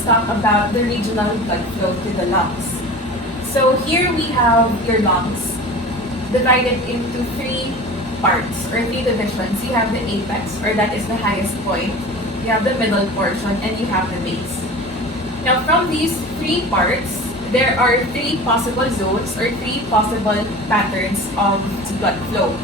let's talk about the regional blood flow to the lungs. So here we have your lungs divided into three parts or three divisions. You have the apex, or that is the highest point. You have the middle portion, and you have the base. Now from these three parts, there are three possible zones or three possible patterns of blood flow.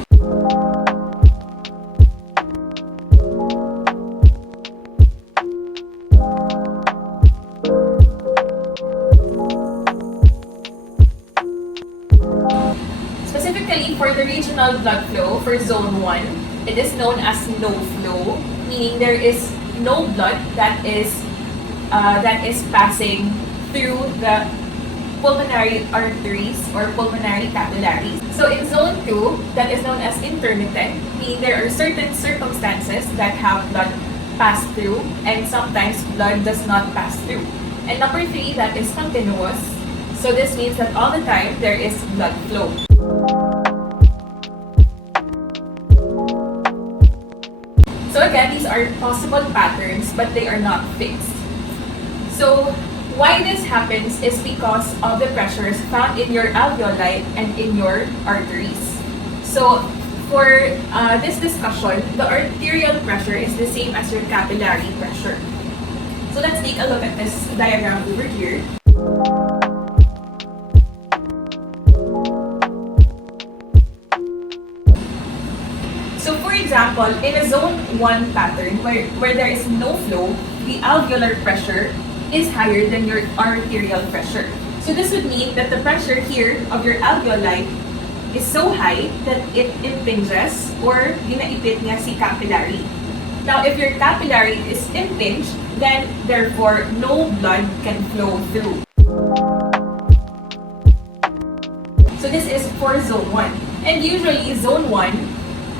Specifically for the regional blood flow for zone 1, it is known as no flow, meaning there is no blood that is passing through the pulmonary arteries or pulmonary capillaries. So in zone 2, that is known as intermittent, meaning there are certain circumstances that have blood pass through and sometimes blood does not pass through. And number 3, that is continuous. So this means that all the time there is blood flow. So again, these are possible patterns, but they are not fixed. So why this happens is because of the pressures found in your alveoli and in your arteries. So for this discussion, the arterial pressure is the same as your capillary pressure. So let's take a look at this diagram over here. So for example, in a zone 1 pattern where there is no flow, the alveolar pressure is higher than your arterial pressure. So this would mean that the pressure here of your alveoli is so high that it impinges or ginaipit niya si capillary. Now if your capillary is impinged, then therefore no blood can flow through. So this is for zone 1. And usually zone 1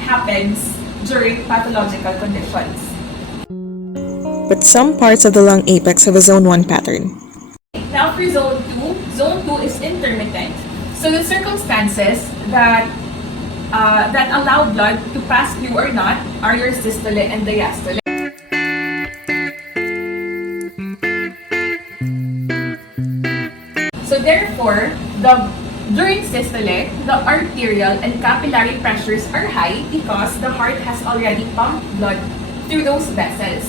happens during pathological conditions. But some parts of the lung apex have a zone 1 pattern. Now for zone 2 is intermittent. So the circumstances that allow blood to pass through or not are your systole and diastole. So therefore, during systole, the arterial and capillary pressures are high because the heart has already pumped blood through those vessels.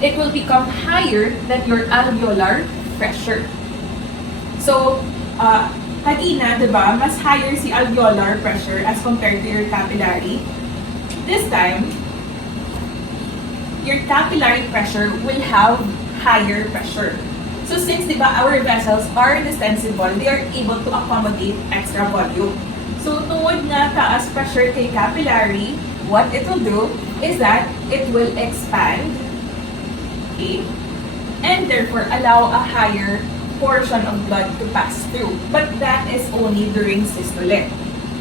It will become higher than your alveolar pressure. So, kanina, diba, mas higher si alveolar pressure as compared to your capillary. This time, your capillary pressure will have higher pressure. So since diba, our vessels are distensible, they are able to accommodate extra volume. So tuwod nga taas pressure kay capillary, what it will do is that it will expand, okay, and therefore allow a higher portion of blood to pass through. But that is only during systole.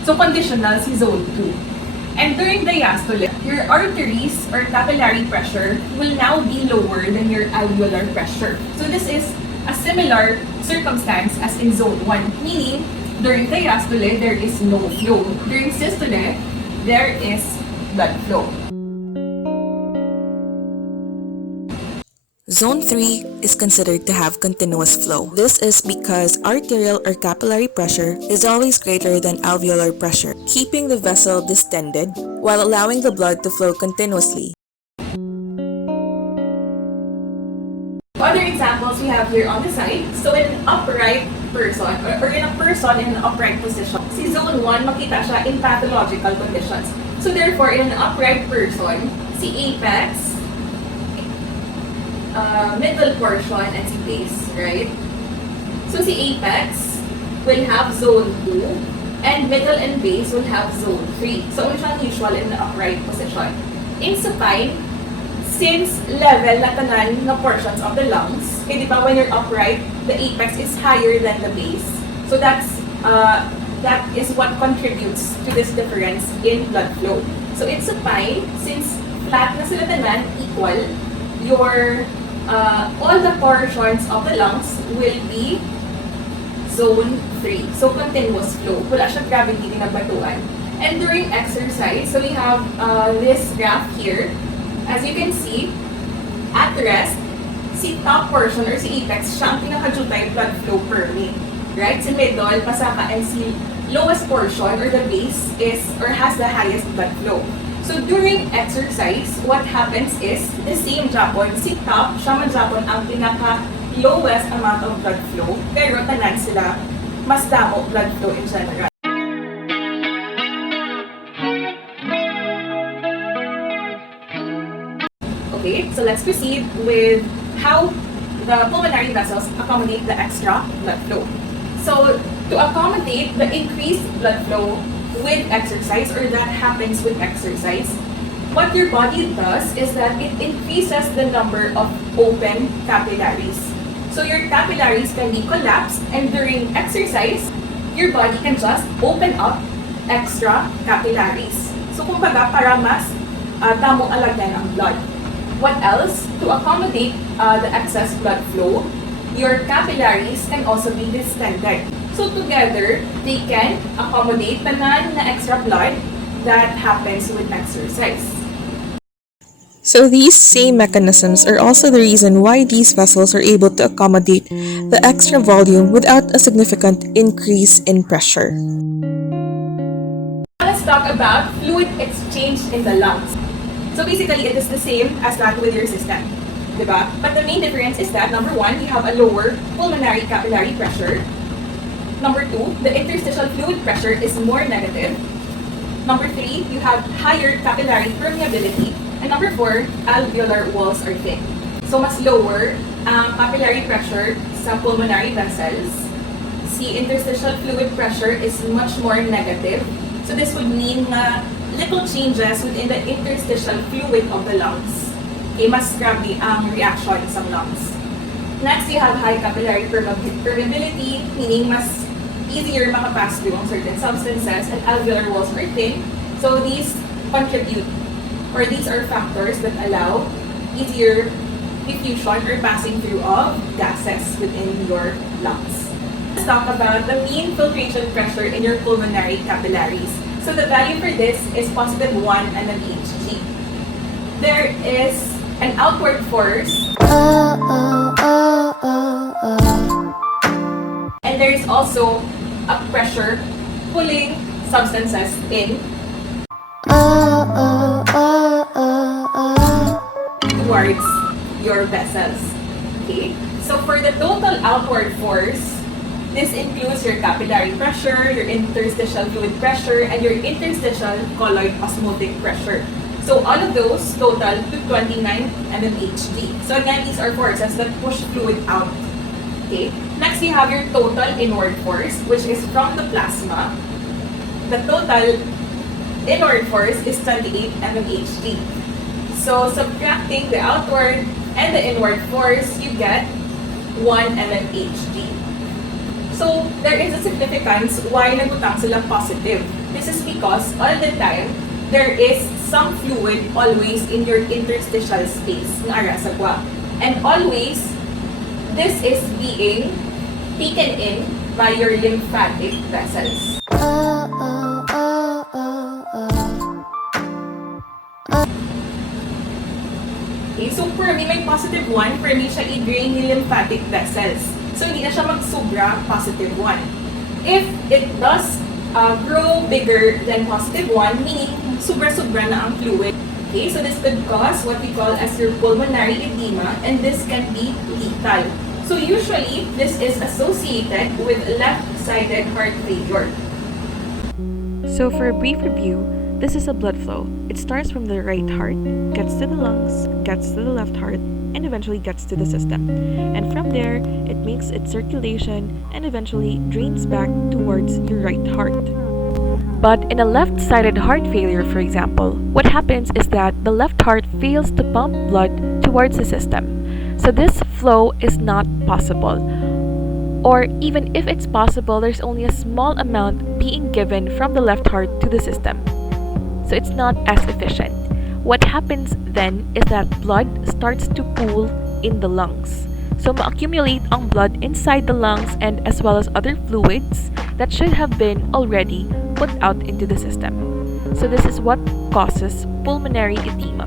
So conditional si zone 2. And during diastole, your arteries or capillary pressure will now be lower than your alveolar pressure. So this is a similar circumstance as in zone 1, meaning during diastole, there is no flow. During systole, there is blood flow. Zone 3 is considered to have continuous flow. This is because arterial or capillary pressure is always greater than alveolar pressure, keeping the vessel distended while allowing the blood to flow continuously. Other examples we have here on the side. So in an upright person or in a person in an upright position, si zone 1 makita siya in pathological conditions. So therefore, in an upright person, si apex, middle portion, and si base, right? So si apex will have zone 2, and middle and base will have zone 3. So it's unusual in the upright position. In supine, since level na tanan na portions of the lungs, di ba when you're upright, the apex is higher than the base. So that is what contributes to this difference in blood flow. So in supine, since flat na sila tanan, equal, your all the portions of the lungs will be zone 3. So continuous flow. Wala siyang gravity na batuan. And during exercise, so we have this graph here. As you can see, at rest, si top portion or si apex, siya ang pinaka-jutile blood flow permit. Right? Si middle, pasaka, and si lowest portion or the base is or has the highest blood flow. So during exercise, what happens is the same Japon, si top, siya man Japon ang pinaka-lowest amount of blood flow, pero tanan sila mas damo blood flow in general. Okay, so let's proceed with how the pulmonary vessels accommodate the extra blood flow. So to accommodate the increased blood flow with exercise, or that happens with exercise, what your body does is that it increases the number of open capillaries. So your capillaries can be collapsed, and during exercise, your body can just open up extra capillaries. So kumbaga, para mas tamong alagyan ang blood. What else? To accommodate the excess blood flow, your capillaries can also be distended. So together, they can accommodate tanan na extra blood that happens with exercise. So these same mechanisms are also the reason why these vessels are able to accommodate the extra volume without a significant increase in pressure. Let's talk about fluid exchange in the lungs. So basically, it is the same as that with your system, diba? But the main difference is that, number one, you have a lower pulmonary capillary pressure. Number two, the interstitial fluid pressure is more negative. Number three, you have higher capillary permeability. And number four, alveolar walls are thick. So mas lower ang capillary pressure sa pulmonary vessels. Si interstitial fluid pressure is much more negative. So this would mean na little changes within the interstitial fluid of the lungs. Okay, mas grabe ang reaction sa lungs. Next, you have high capillary permeability, meaning mas easier makapass through ang certain substances, and alveolar walls are thin. So these contribute, or these are factors that allow easier diffusion or passing through of gases within your lungs. Let's talk about the mean filtration pressure in your pulmonary capillaries. So the value for this is positive 1 mmHg. There is an outward force, and there is also a pressure pulling substances in towards your vessels. Okay? So for the total outward force, this includes your capillary pressure, your interstitial fluid pressure, and your interstitial colloid osmotic pressure. So all of those total to 29 mmHg. So again, these are forces that push fluid out. Okay. Next, you have your total inward force, which is from the plasma. The total inward force is 28 mmHg. So subtracting the outward and the inward force, you get 1 mmHg. So there is a significance why nagutang sila positive. This is because all the time, there is some fluid always in your interstitial space ng ara sa gwa. And always, this is being taken in by your lymphatic vessels. Okay, so for me, may positive 1, for me siya i-drain ni lymphatic vessels. So hindi na siya mag-sobra positive 1. If it does grow bigger than positive 1, meaning sobra-sobra na ang fluid. Okay, so this could cause what we call as your pulmonary edema, and this can be lethal. So usually, this is associated with left-sided heart failure. So for a brief review, this is a blood flow. It starts from the right heart, gets to the lungs, gets to the left heart, and eventually gets to the system. And from there, it makes its circulation and eventually drains back towards your right heart. But in a left-sided heart failure, for example, what happens is that the left heart fails to pump blood towards the system. So this flow is not possible. Or even if it's possible, there's only a small amount being given from the left heart to the system. So it's not as efficient. What happens then is that blood starts to pool in the lungs. So ma-accumulate ang blood inside the lungs and as well as other fluids that should have been already put out into the system. So this is what causes pulmonary edema.